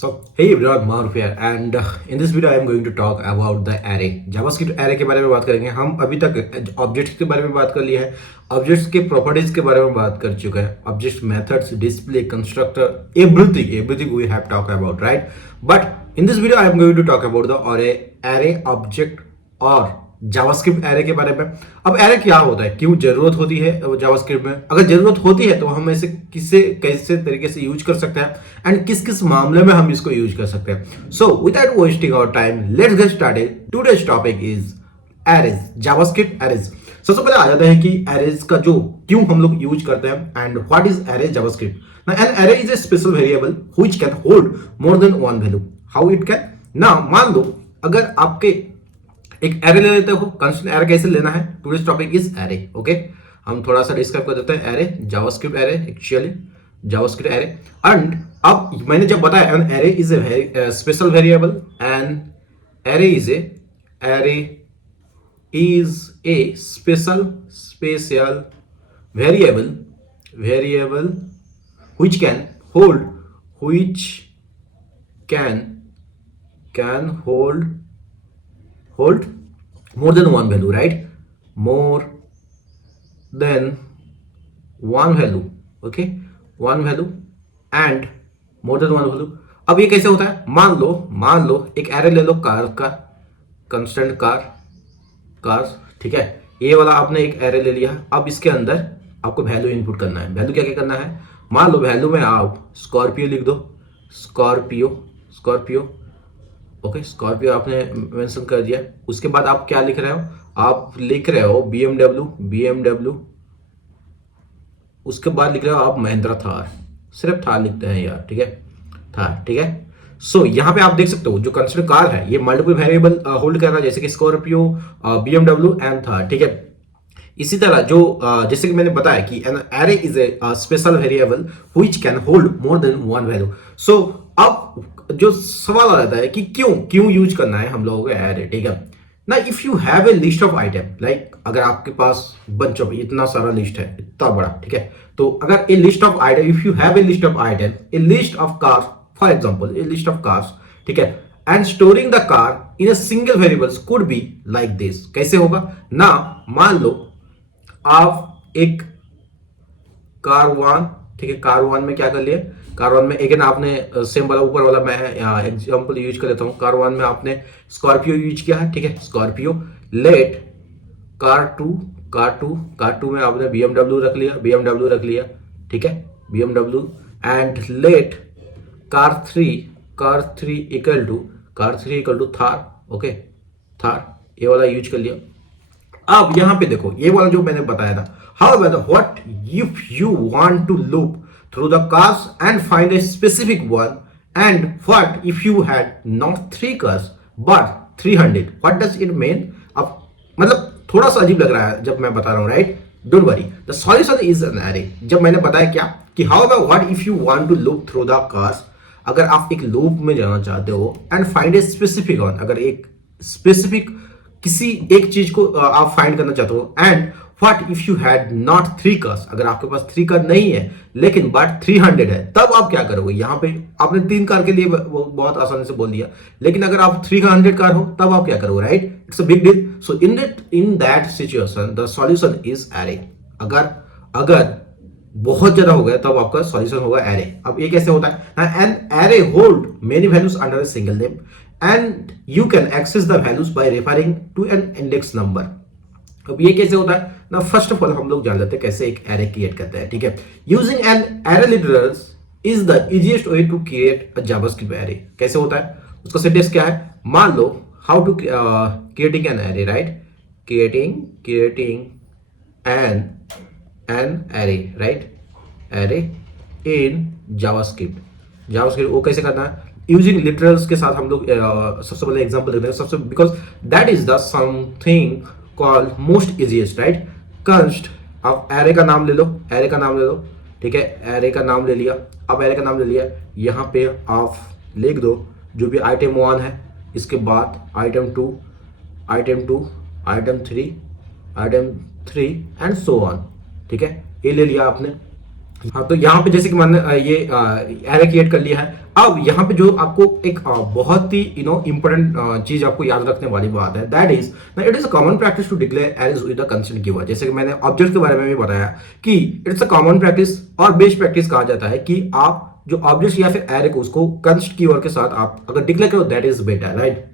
So, hey everyone, Maruf here, and in this video I am going to talk about the array. JavaScript array के बारे में बात करेंगे। हम अभी तक ऑब्जेक्ट्स के बारे में बात कर लिया है, ऑब्जेक्ट्स के प्रॉपर्टीज के बारे में बात कर चुके हैं, object methods, display, constructor, everything we have talked about, right? But in this video I am going to talk about the array object और जावास्क्रिप्ट एरे के बारे में। अब एरे क्या होता है, क्यों जरूरत होती है जावास्क्रिप्ट में, अगर जरूरत होती है तो हम इसे कैसे तरीके से यूज कर सकते हैं एंड किस किस मामले में हम इसको यूज कर सकते हैं। So without wasting our time let's get started. Today's topic is arrays, JavaScript arrays. सबसे पहले आ जाता है कि एरेज का जो क्यों हम लोग यूज करते हैं and what is array JavaScript. Now an array is a special variable which can hold more than one value. How it can? Now मान लो अगर आपके एक एरे ले लेते हो, कंस्ट्रक्ट एरे कैसे लेना है, today's topic is array. Okay, हम थोड़ा सा डिस्क्राइब कर देते हैं array, JavaScript array, actually JavaScript array. And अब मैंने जब बताया N array is a special variable, N array is a special variable which can hold more than one value, right? More than one value, okay? One value and more than one value. अब ये कैसे होता है, मान लो एक array ले लो car का, constant car, ठीक है। ये वाला आपने एक एरे ले लिया। अब इसके अंदर आपको वैल्यू इनपुट करना है। वैल्यू क्या करना है, मान लो वैल्यू में आप स्कॉर्पियो लिख दो, स्कॉर्पियो, ओके, स्कॉर्पियो आपने मेंशन कर दिया। उसके बाद आप क्या लिख रहे हो, आप लिख रहे हो BMW, उसके बाद लिख रहे हो आप महिंद्रा थार, सिर्फ थार लिखते हैं यार, ठीक है, थार, ठीक है। सो यहाँ पे आप देख सकते हो जो कंस्ट्रक्ट कार है ये मल्टीपल वेरिएबल होल्ड कर रहा है, जैसे कि स्कॉर्पियो, BMW एंड थार, ठीक है। इसी तरह जो जैसे कि मैंने बताया कि an array is a special variable which can hold more than one value. So अब जो सवाल आ जाता है कि क्यों यूज करना है हम लोगों को एरे, ठीक है ना। If you have a list of item, like अगर आपके पास बंच ऑफ इतना सारा लिस्ट है, इतना बड़ा, ठीक है, तो अगर a list of item, if you have a list of item, a list of cars, for example a list of cars, ठीक है, and storing the car in a single variables could be like this. कैसे होगा ना, मान लो आप एक car one, ठीक है, कार वन में क्या कर लिया, कार वन में अगेन आपने सेम वाला ऊपर वाला मैं एग्जांपल यूज कर लेता हूं। कार वन में आपने स्कॉर्पियो यूज किया है, ठीक है, स्कॉर्पियो। लेट कार टू में आपने BMW रख लिया, ठीक है, BMW। And let car three equal to Thar, okay, Thar, ये वाला यूज कर लिया। अब यहां पे देखो ये वाला जो मैंने बताया था, however what if you want to loop through the cars and find a specific one, and what if you had not 3 cars but 300, what does it mean? अब मतलब थोड़ा सा अजीब लग रहा है जब मैं बता रहा हूं, right? Don't worry, the solution is an array. जब मैंने बताया क्या कि however what if you want to loop through the cars, अगर आप एक लूप में जाना चाहते हो, and find a specific one, अगर एक स्पेसिफिक किसी एक चीज को आप फाइंड करना चाहते हो, and what if you had not 3 cars, अगर आपके पास 3 कार नहीं है लेकिन बट 300 है, तब आप क्या करोगे। यहाँ पे आपने 3 कार के लिए बहुत आसानी से बोल दिया, लेकिन अगर आप 300 कार हो तब आप क्या करोगे, right? It's a big deal. So in that situation the solution is array. अगर बहुत ज्यादा हो गया तब आपका सॉल्यूशन होगा एरे। अब ये कैसे होता है, an array hold many values under a single name and you can access the values by referring to an index number। अब ये कैसे होता है ना, फर्स्ट ऑफ ऑल हम लोग जान लेते हैं कैसे एक एरे क्रिएट करते हैं, ठीक है। Using an array literals is the easiest way to create a JavaScript array. कैसे होता है, उसका सिंटैक्स क्या है, मान लो how to creating an array, right, creating an array, right, array in JavaScript वो कैसे करना है, यूजिंग लिटरल्स के साथ हम लोग सबसे पहले एग्जांपल देते हैं, सबसे because that is the something called most easiest, right. Const, आप एरे का नाम ले लो, ठीक है, एरे का नाम ले लिया। अब एरे का नाम ले लिया, यहाँ पे आप लिख दो जो भी आइटम 1 है, इसके बाद item 2, item 3 and so on, ठीक है, ये ले लिया आपने। हाँ, तो यहाँ पे जैसे कि मैंने ये एरे क्रिएट कर लिया है। अब यहाँ पे जो आपको एक बहुत ही इंपॉर्टेंट चीज आपको याद रखने वाली बात है, that is it is a common practice to declare arrays with the constraint keyword. जैसे कि मैंने ऑब्जेक्ट के बारे में भी बताया कि इट्स अ कॉमन प्रैक्टिस और बेस्ट प्रैक्टिस कहा जाता है कि आप जो ऑब्जेक्ट या फिर एरे को उसको कंस्ट कीवर्ड के साथ आप अगर डिक्लेयर करो, दैट इज बेटर, राइट।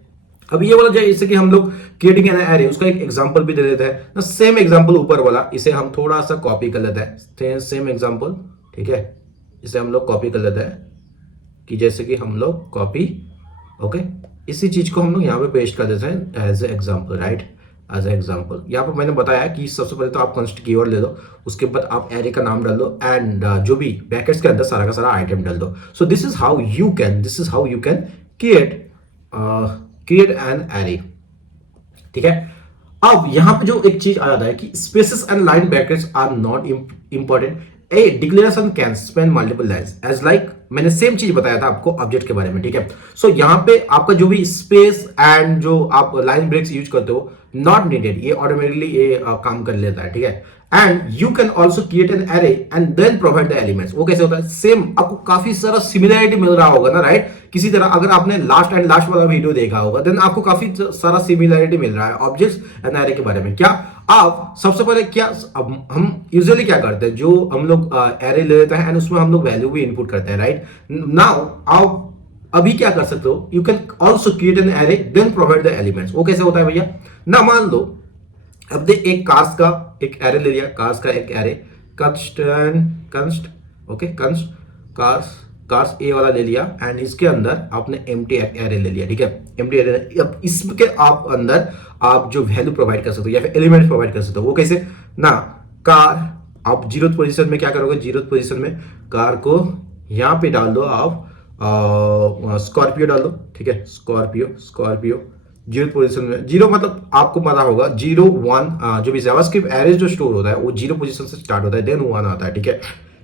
अब ये वाला जैसे कि हम लोग क्रिएटिंग एन एरे, उसका एक एग्जांपल भी दे देते हैं। सेम एग्जांपल ऊपर वाला, इसे हम थोड़ा सा कॉपी कर लेते हैं, सेम एग्जांपल, ठीक है। इसे हम लोग कॉपी कर लेते हैं कि जैसे कि हम लोग कॉपी, ओके, इसी चीज को हम लोग यहाँ पे पेस्ट कर देते हैं as a example, right, as a example. यहाँ पर मैंने बताया कि सबसे पहले तो आप कंस्ट कीवर्ड ले लो, उसके बाद आप एरे का नाम डाल दो एंड जो भी ब्रैकेट्स के अंदर सारा का सारा आइटम डाल दो। सो this is how you can create an array, ठीक है। अब यहां पे जो एक चीज आ जाता है कि spaces and line brackets are not important, a declaration can span multiple lines as like, मैंने सेम चीज बताया था आपको ऑब्जेक्ट के बारे में, ठीक है। सो यहां पे आपका जो भी स्पेस एंड जो आप लाइन ब्रेक्स यूज करते हो, नॉट नीडेड, ये ऑटोमेटिकली ये काम कर लेता है, ठीक है। And you can also create an array and then provide the elements. वो कैसे होता है, सेम आपको काफी सारा सिमिलरिटी मिल रहा होगा ना, राइट। किसी तरह अगर आपने लास्ट वाला वीडियो देखा होगा, देन आपको काफी सारा सिमिलरिटी मिल रहा है ऑब्जेक्ट्स एंड एरे के बारे में। क्या आप सबसे पहले क्या हम यूजुअली क्या करते हैं, जो हम लोग एरे ले लेते हैं एंड उसमें हम लोग वैल्यू भी इनपुट करते हैं, राइट। नाउ आप अभी क्या कर सकते हो, you can also create an array then provide the elements. वो कैसे होता है भैया ना, मान लो अब एक कार्स का एक एरे ले लिया, कार्स का एक एरे कंस्ट, ओके, कंस्ट कार्स ए वाला ले लिया एंड इसके अंदर आपने एम्प्टी एरे ले लिया, ठीक है, एम्प्टी एरे। अब इसके आप अंदर आप जो वैल्यू प्रोवाइड कर सकते हो या फिर एलिमेंट प्रोवाइड कर सकते हो, वो कैसे ना, कार आप जीरो पोजीशन में क्या करोगे, जीरो पोजीशन में कार को यहां पे डाल दो, आप स्कॉर्पियो डाल दो, ठीक है, स्कॉर्पियो जीरो पोजीशन में, जीरो मतलब आपको पता होगा 0 1 जो भी जावास्क्रिप्ट एरेज जो स्टोर होता है वो जीरो पोजीशन से स्टार्ट होता है, देन 1 आता है, ठीक है।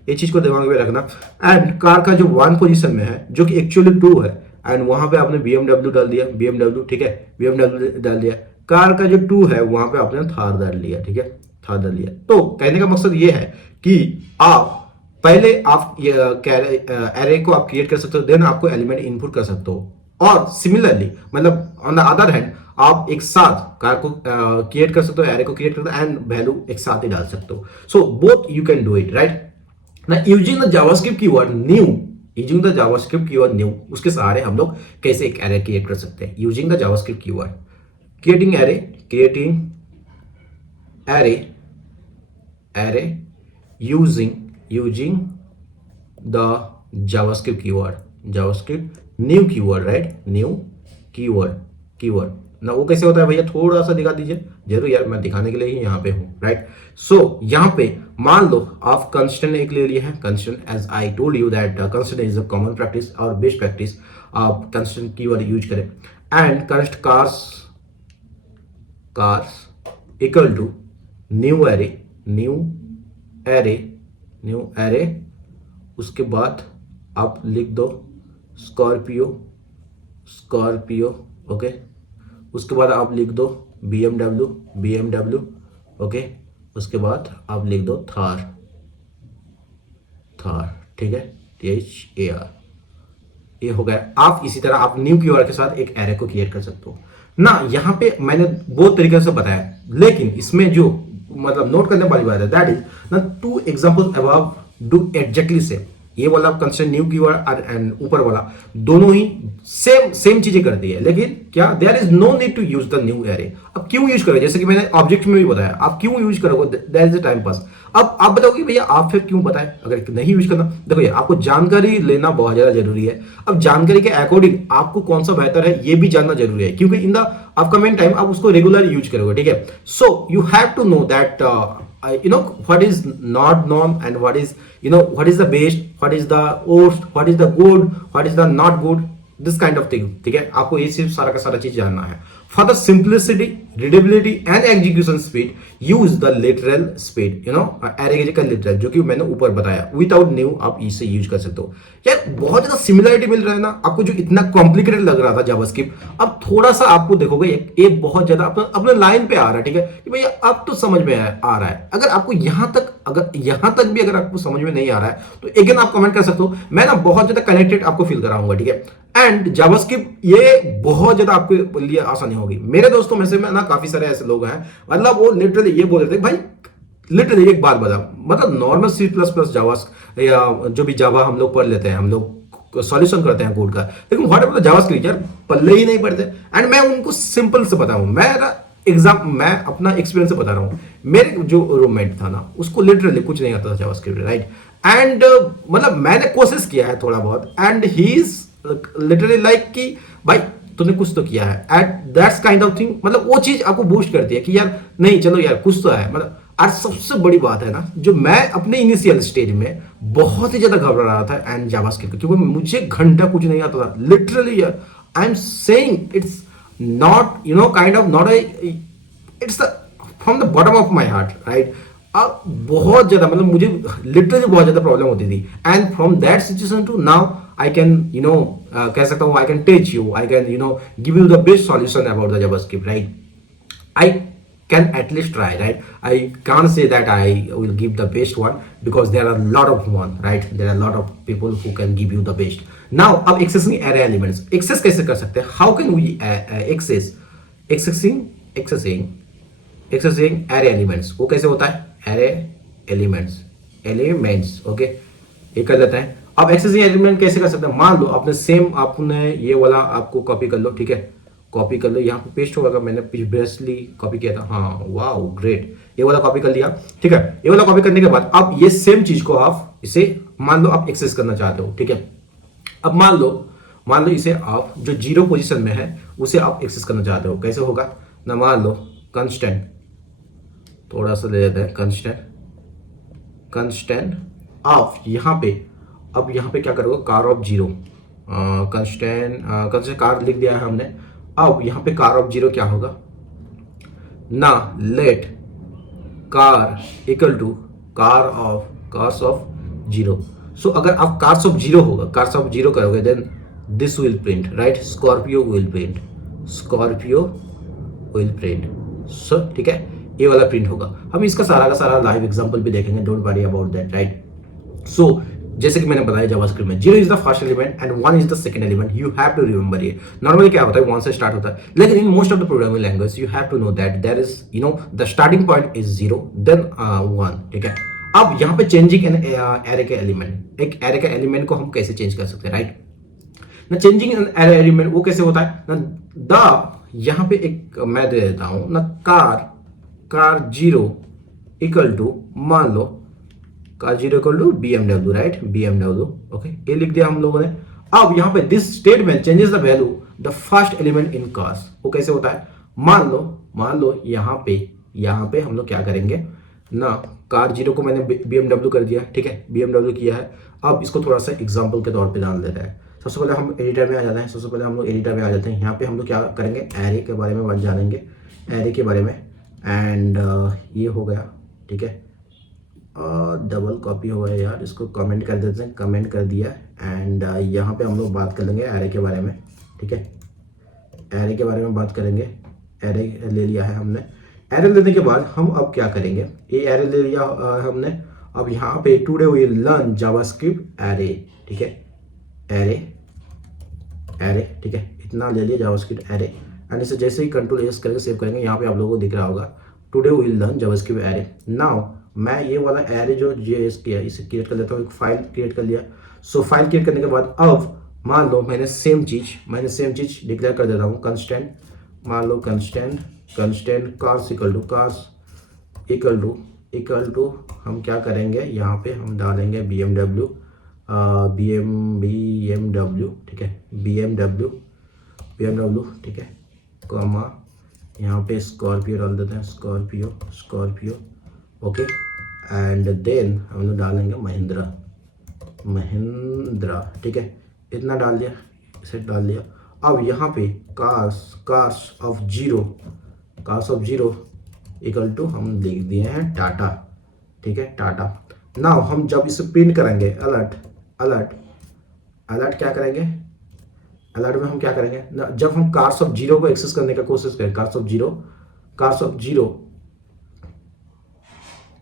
ये चीज को दिमाग में रखना। एंड कार का जो 1 पोजीशन में है जो कि एक्चुअली 2 है, एंड वहां पे आपने BMW डाल दिया, BMW, ठीक है, BMW डाल दिया। कार का जो 2 है वहां पे आपने थार डाल लिया, ठीक है, थार डाल लिया। तो कहने का मकसद ये है कि आप पहले आप एरे को आप क्रिएट कर सकते हो, देन आपको एलिमेंट इनपुट कर सकते हो। और सिमिलरली मतलब ऑन द अदर हैंड आप एक साथ कार को क्रिएट कर सकते हो, एरे को क्रिएट कर सकते हो एंड वैल्यू एक साथ ही डाल सकते हो। So both you can do it, right. ना using the JavaScript keyword new, उसके सहारे हम लोग कैसे एक एरे क्रिएट कर सकते हैं using the JavaScript keyword. Creating array using the JavaScript new keyword, right, new keyword ना। वो कैसे होता है भैया, थोड़ा सा दिखा दीजिए जरूर यार, मैं दिखाने के लिए ही यहाँ पे हूँ, राइट। सो यहाँ पे मान लो आप कंस्टेंट एक ले लिए हैं, constant, as I told you that constant is a common practice और बेस्ट प्रैक्टिस, आप कंस्टेंट कीवर्ड यूज करें। And const cars equal to new array, उसके बाद आप लिख दो स्कॉर्पियो, ओके, उसके बाद आप लिख दो BMW, ओके, उसके बाद आप लिख दो थार, ठीक है, THAR। ये हो गया। आप इसी तरह आप न्यू कीवर्ड के साथ एक एरे को क्रिएट कर सकते हो ना। यहाँ पे मैंने बहुत तरीके से बताया, लेकिन इसमें जो मतलब नोट करने वाली बात है, दैट इज ना 2 examples above do exactly same. ये वाला कंस्ट्रेंट न्यू कीवर्ड एंड ऊपर वाला दोनों ही सेम चीजें करती है, लेकिन क्या there is no need to use the new array. अब क्यों यूज करोगे, जैसे कि मैंने ऑब्जेक्ट में भी बताया, आप क्यों यूज करोगे, that is the time pass. अब आप बताओगे भैया आप फिर क्यों बताएं अगर नहीं यूज करना। देखो यार, आपको जानकारी लेना बहुत ज्यादा जरूरी है। अब जानकारी के अकॉर्डिंग आपको कौन सा बेहतर है ये भी जानना जरूरी है, क्योंकि इन द अपकमिंग टाइम आप उसको रेगुलर यूज करोगे, ठीक है। So you have to know that what is not known and what is the best, what is the worst, what is the good, what is the not good, this kind of thing, ठीक है। आपको ये सिर्फ सारा का सारा चीज जानना है। For the simplicity, readability and execution speed use the literal speed, you know, array का लिटरल, जो कि मैंने ऊपर बताया। विदाउट न्यू आप इसे यूज कर सकते हो। यार बहुत ज्यादा सिमिलरिटी मिल रहा है ना आपको, जो इतना कॉम्प्लिकेटेड लग रहा था जावास्क्रिप्ट, अब थोड़ा सा आपको देखोगे ये बहुत ज्यादा अपने लाइन पे आ रहा है, ठीक है, कि भैया अब तो समझ में आ रहा है। अगर आपको यहां तक भी अगर आपको समझ में नहीं आ रहा है तो अगेन आप कमेंट कर सकते हो, मैं ना बहुत ज्यादा कनेक्टेड आपको फील कराऊंगा, ठीक है। एंड जावास्क्रिप्ट ये बहुत ज्यादा आपके लिए आसानी होगी। मेरे दोस्तों में से ना काफी सारे ऐसे लोग हैं, मतलब वो लिटरली ये बोल रहे थे भाई, लिटरली एक बात बता, मतलब नॉर्मल C++ जावा या जो भी जावा हम लोग पढ़ लेते हैं, हम लोग सॉल्यूशन करते हैं कोड का, लेकिन व्हाट अबाउट जावास्क्रिप्ट यार पल्ले ही नहीं पड़ते। एंड मैं उनको सिंपल से बताऊं, मैं अपना एक्सपीरियंस से बता रहा हूं। मेरे जो रूममेट था ना, उसको लिटरली कुछ नहीं आता था जावास्क्रिप्ट, राइट। एंड मतलब मैंने कोशिश किया है थोड़ा बहुत, and he is literally like कि भाई तूने कुछ तो किया है, at that's kind of thing. मतलब वो चीज आपको बूस्ट करती है कि यार नहीं चलो यार कुछ तो है। मतलब और सबसे बड़ी बात है ना, जो मैं अपने इनिशियल स्टेज में बहुत ही ज्यादा घबरा रहा था एंड जावास्क्रिप्ट, क्योंकि मुझे घंटा कुछ नहीं आता था लिटरली यार। I am saying it's not, you know, kind of not, it's from the bottom of my heart, right. अब बहुत ज्यादा, मतलब मुझे लिटरली बहुत ज्यादा प्रॉब्लम होती थी। And from that situation to now I can, you know, कह सकता हूँ, I can teach you, I can, you know, give you the best solution about the JavaScript, right. I can at least try, right? I can't say that I will give the best one, because there are a lot of one, right? There are a lot of people who can give you the best. Now अब accessing array elements, access कैसे कर सकते हैं? How can we accessing array elements? वो कैसे होता है? array elements, okay, ये कर लेते हैं। अब accessing element कैसे कर सकते हैं? मान लो आपने ये वाला आपको कॉपी कर लो, ठीक है, कॉपी कर लो, यहाँ पे पेस्ट होगा, मैंने प्रीवियसली कॉपी किया था, हाँ वाओ ग्रेट, ये वाला कॉपी कर लिया, ठीक है। ये वाला कॉपी करने के बाद अब ये सेम चीज को आप इसे मान लो आप एक्सेस करना चाहते हो, ठीक है। अब मान लो इसे आप जो 0 पोजीशन में है उसे आप एक्सेस करना चाहते हो, कैसे होगा ना, मान लो कंस्टेंट, थोड़ा सा ले लेते हैं, कंस्टेंट आप यहाँ पे क्या करोगे, कार ऑफ 0, कंस्टेंट कार लिख दिया है हमने। अब यहाँ पे कार ऑफ 0 क्या होगा ना, let car equal to cars of 0। सो अगर आप कार्स ऑफ 0 होगा, कार्स ऑफ 0 करोगे, then this will print, right, Scorpio will print, so ठीक है, ये वाला प्रिंट होगा। हम इसका सारा का सारा लाइव एग्जांपल भी देखेंगे, don't worry about that, right. So जैसे कि मैंने बताया जावास्क्रिप्ट में 0 is the first element and 1 is the second element, you have to remember. ये नॉर्मली क्या होता है, 1 से स्टार्ट होता है, लेकिन in most of the programming language you have to know that there is, you know, the starting point is 0 then 1, ठीक है। अब यहाँ पे चेंजिंग एन एरे के एलिमेंट, एक एरे का एलिमेंट को हम कैसे चेंज कर सकते हैं, राइट ना। चेंजिंग एन एरे एलिमेंट वो कैसे होता है ना, यहाँ पे एक मैं दे देता हूँ ना, कार 0 इक्वल टू, मान लो car 0 equal to BMW, right, BMW, okay, ये लिख दिया हम लोगों ने। अब यहाँ पे this statement changes the value the first element in cars, वो कैसे होता है, मान लो यहाँ पे हम लोग क्या करेंगे ना, कार 0 को मैंने BMW कर दिया, ठीक है, BMW किया है। अब इसको थोड़ा सा एग्जाम्पल के तौर पे डाल देते हैं। सबसे पहले हम एडिटर में आ जाते हैं, यहाँ पे हम लोग क्या करेंगे, एरे के बारे में जानेंगे, एरे के बारे में। एंड ये हो गया, ठीक है, डबल कॉपी हो गया यार, इसको कमेंट कर देते हैं, कमेंट कर दिया। एंड यहाँ पे हम लोग बात कर लेंगे एरे के बारे में, ठीक है, एरे के बारे में बात करेंगे। एरे ले लिया है हमने, एरे लेने के बाद हम अब क्या करेंगे, ये एरे ले लिया हमने। अब यहाँ पे today we learn JavaScript array, ठीक है, एरे, ठीक है, इतना ले लिया जावास्क्रिप्ट एरे। एंड इसे जैसे ही कंट्रोल एस करके सेव करेंगे, यहाँ पे आप लोगों को दिख रहा होगा today we learn JavaScript array. Now मैं ये वाला एरे जो JS किया इसे क्रिएट कर लेता हूँ, एक फाइल क्रिएट कर लिया। सो फाइल क्रिएट करने के बाद अब मान लो मैंने सेम चीज डिक्लेयर कर देता हूँ, कंस्टेंट, मान लो कंस्टेंट कार्स इक्वल टू हम क्या करेंगे, यहाँ पे हम डालेंगे BMW, ठीक है, BMW, ठीक है, कॉमा, यहाँ पे स्कॉर्पियो डाल देते हैं, स्कॉर्पियो, ओके। एंड देन हम लोग डालेंगे महिंद्रा, ठीक है, इतना डाल दिया। इसे डाल लिया। अब यहाँ पे cars of zero equal to हम लिख दिए हैं टाटा, ठीक है, टाटा। नाउ हम जब इसे प्रिंट करेंगे अलर्ट क्या करेंगे, अलर्ट में हम क्या करेंगे ना, जब हम कार्स ऑफ जीरो को एक्सेस करने का कोशिश करें, कार्स ऑफ जीरो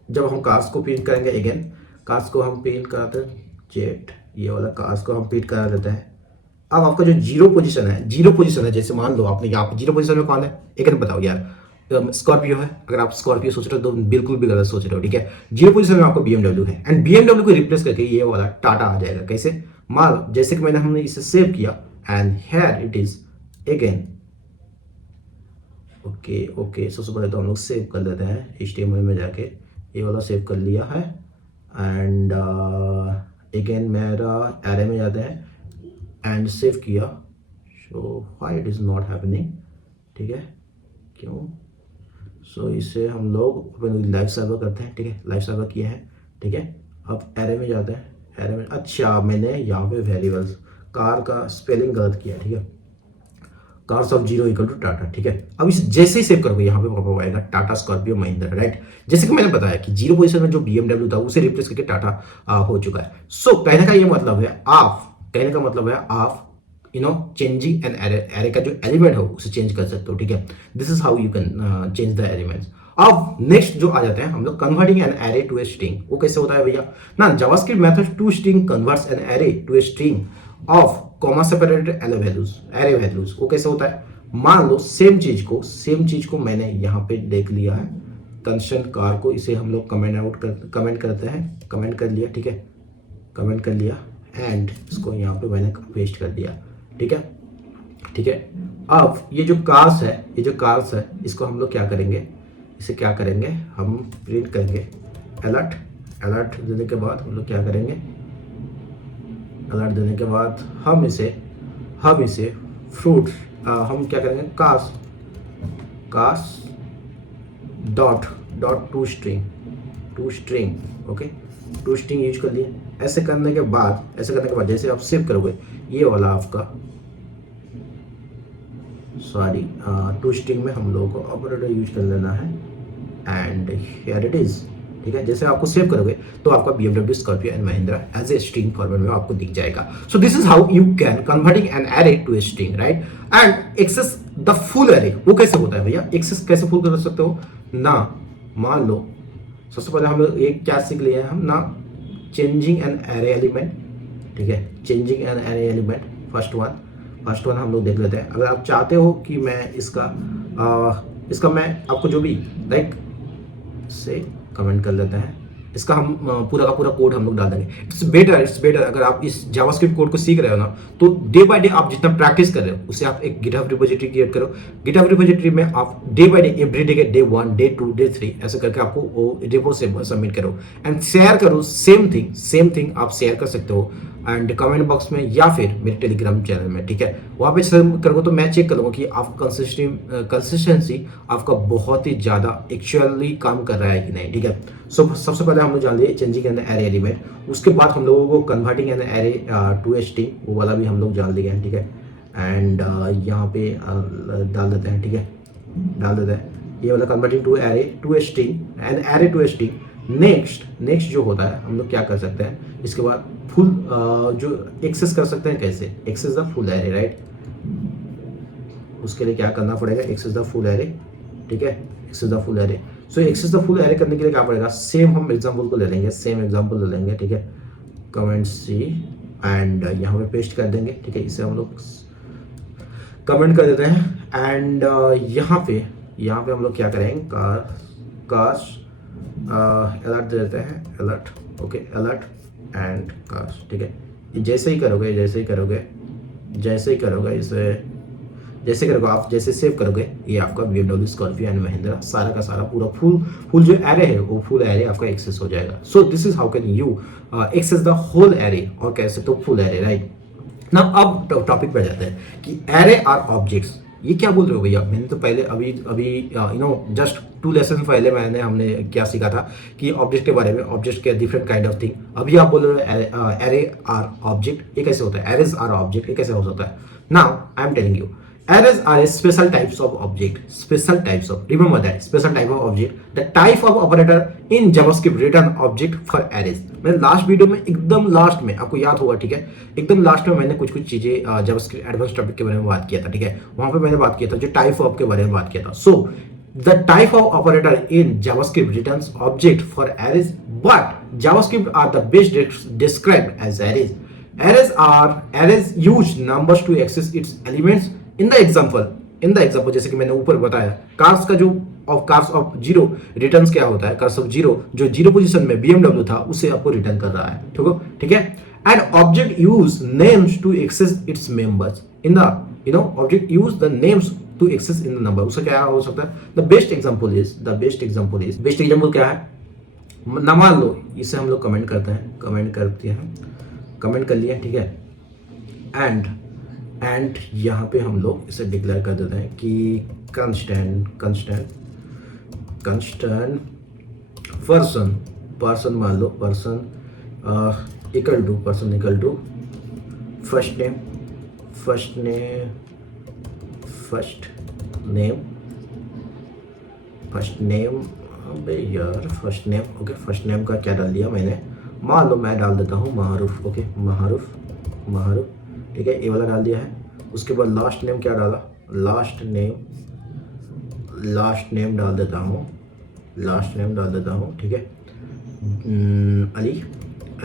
जब हम कार्स को प्रिंट करेंगे, अगेन कार्स को हम प्रिंट कराते हैं जेट, ये वाला कार्स को हम प्रिंट करा देते हैं। अब आपका जो जीरो पोजीशन है, जैसे मान लो आपने यहाँ पे जीरो पोजीशन में कौन है, एक बार बताओ यार, स्कॉर्पियो है। अगर आप स्कॉर्पियो सोच रहे हो तो बिल्कुल भी गलत सोच रहे हो, ठीक है। जीरो पोजीशन में आपको BMW है, एंड BMW को रिप्लेस करके ये वाला टाटा आ जाएगा। कैसे, मान लो जैसे कि हमने इसे सेव किया, and here it is again. Okay सबसे पहले तो हम लोग सेव कर लेते हैं HTML में जाके, ये वाला सेव कर लिया है। एंड अगेन मेरा एरे में जाते हैं एंड सेव किया। So why it is not happening, ठीक है, क्यों। सो इसे हम लोग लाइव सर्वर करते हैं, ठीक है, लाइव सर्वर किए हैं, ठीक है। अब एरे में जाते हैं, एरे में अच्छा मैंने यहाँ पे वेरिएबल्स कार का स्पेलिंग गलत किया, ठीक है, cars of zero equal to Tata, ठीक है। अब इसे जैसे ही सेव करोगे यहाँ पे पॉपअप आएगा टाटा स्कॉर्पियो महिंद्रा, राइट। जैसे कि मैंने बताया कि जीरो पोजीशन में जो BMW था उसे रिप्लेस करके टाटा हो चुका है। सो कहने का ये मतलब है आप चेंजिंग एन एरे का जो एलिमेंट हो उसे चेंज कर सकते हो, ठीक है। This is how you can change the elements. अब नेक्स्ट जो आ जाते हैं हम लोग converting an array to a string. वो कैसे होता है भैया ना, JavaScript method to string converts an array to a string of comma separated array values. वो कैसे होता है, मान लो सेम चीज को मैंने यहाँ पे देख लिया है, कंस्ट्रक्ट कार को, इसे हम लोग कमेंट करते हैं, कमेंट कर लिया, ठीक है, कमेंट कर लिया, एंड इसको यहाँ पे मैंने पेस्ट कर दिया, ठीक है। अब ये जो कार्स है इसको हम लोग क्या करेंगे, इसे क्या करेंगे, हम प्रिंट करेंगे अलर्ट देने के बाद हम लोग क्या करेंगे, अलर्ट देने के बाद हम इसे फ्रूट हम क्या करेंगे, cars dot to string okay, to string use कर लिए। ऐसे करने के बाद जैसे आप सेव करोगे ये वाला आपका टू स्ट्रिंग में हम लोगों को ऑपरेटर यूज कर लेना है, एंड हियर इट इज, ठीक है। जैसे आपको सेव करोगे तो आपका BMW Scorpio and Mahindra as a string format में आपको दिख जाएगा। So this is how you can converting an array to a string, right, and access the full array. वो कैसे होता है भैया, एक्सेस कैसे फुल कर सकते हो ना, मान लो सबसे पहले हम लोग एक क्या सीख लिए हैं हम ना, चेंजिंग एन एरे एलिमेंट, ठीक है, changing an array element first one हम लोग देख लेते हैं। अगर आप चाहते हो कि मैं इसका मैं आपको जो भी लाइक से कमेंट कर लेते हैं, इसका हम पूरा का पूरा कोड हम लोग डाल देंगे। इट्स बेटर अगर आप इस जावास्क्रिप्ट कोड को सीख रहे हो ना, तो डे बाय डे आप जितना प्रैक्टिस कर रहे हो उससे आप एक गिटहब रिपोजिटरी क्रिएट करो। गिटहब रिपोजिटरी में आप day by day every day के डे 1 डे 2 डे 3 ऐसे करके आपको वो रिपो से सबमिट करो एंड शेयर करो। सेम थिंग आप शेयर कर सकते हो एंड कमेंट बॉक्स में या फिर मेरे टेलीग्राम चैनल में, ठीक है। वहाँ पे करोगे तो मैं चेक कर लूँगा कि आप कंसिस्टेंसी आपका बहुत ही ज़्यादा एक्चुअली काम कर रहा है कि नहीं, ठीक है। सो सबसे पहले हम लोग जान लिए चेंजिंग एन एरे एलिमेंट, उसके बाद हम लोगों को converting an array to a string, वो वाला भी हम लोग जान लिए हैं, ठीक है। एंड यहाँ पे डाल देते हैं, ठीक है, डाल देते हैं ये वाला converting to a string an array to a string. Next जो होता है हम लोग क्या कर सकते हैं, इसके बाद फुल जो एक्सेस कर सकते हैं, कैसे access the full array, right. उसके लिए क्या करना पड़ेगा, एक्सेस द फुल एरे, ठीक है, access the full array. So access the full array करने के लिए क्या पड़ेगा, सेम हम एग्जांपल को ले लेंगे, ठीक है, कमेंट सी एंड यहाँ पे पेस्ट कर देंगे, ठीक है। इसे हम लोग कमेंट कर देते हैं एंड यहाँ पे हम लोग क्या करेंगे, कार्स अलर्ट दे देते हैं, alert, okay, alert and cars, ठीक है। जैसे ही करोगे आप जैसे सेव करोगे ये आपका BMW स्कॉर्पियो एंड महिंद्रा सारा का सारा पूरा फुल जो एरे है वो फुल एरे आपका एक्सेस हो जाएगा। So this is how can you access the whole array और कह सकते हो फुल एरे, राइट। ना अब टॉपिक पे जाते हैं कि एरे आर ऑब्जेक्ट्स ये क्या बोल रहे हो भैया? मैंने तो पहले अभी अभी जस्ट 2 लेसन पहले हमने क्या सीखा था कि ऑब्जेक्ट के बारे में, ऑब्जेक्ट के डिफरेंट काइंड ऑफ थिंग। अभी आप बोल रहे हो एरे आर ऑब्जेक्ट, ये कैसे होता है? एरेज आर ऑब्जेक्ट, ये कैसे हो सकता है? Now I am telling you, arrays are special types of object, special types of, remember that, special type of object, the type of operator in javascript written object for arrays। मैंने last video में एकदम last में, आपको याद होगा ठीक है, एकदम लास्ट में मैंने कुछ चीजें जावास्क्रिप्ट एडवांस टॉपिक के बारे में बात किया था, ठीक है। वहां पे मैंने बात किया था जो टाइप ऑफ के बारे में बात किया था। सो the type of operator in javascript returns object for arrays, but javascript are the best described as arrays। arrays use numbers to access its elements in the example जैसे कि मैंने ऊपर बताया, कार्स ऑफ जीरो रिटर्न्स क्या होता है? Cars of zero जो zero position में BMW था उसे आपको रिटर्न कर रहा है, ठीक है। And object use names to access its members in the object use the names to access in the number. उसका क्या हो सकता है? द बेस्ट एग्जाम्पल इज क्या है ना? मान लो इसे हम लोग कमेंट कर लिया, ठीक है। एंड यहाँ पे हम लोग इसे डिक्लेयर कर देते हैं कि कंस्टेंट पर्सन मान लो, person equal to first name अबे यार first name, okay. First name का क्या डाल दिया मैंने? मान लो मैं डाल देता हूँ महारूफ, ओके। महारूफ, ठीक है, ये वाला डाल दिया है। उसके बाद लास्ट नेम क्या डाला? लास्ट नेम डाल देता हूँ, ठीक है। अली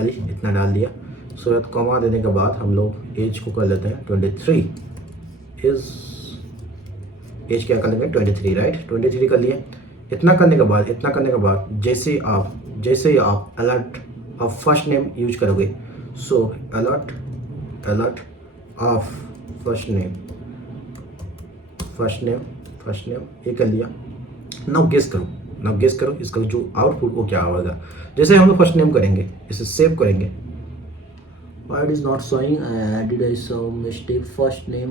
इतना डाल दिया। सो कॉमा देने के बाद हम लोग एज को कर लेते हैं 23। एज क्या कर लेंगे? 23, राइट। 23 कर लिए। इतना करने के बाद जैसे आप alert of first name use करोगे, सो अलर्ट ऑफ फर्स्ट नेम ये कर लिया। नाउ गेस करो इसका जो आउटपुट वो क्या होगा। जैसे हम लोग फर्स्ट नेम करेंगे, इसे सेव करेंगे। Why it is not showing? Did I some mistake? First name.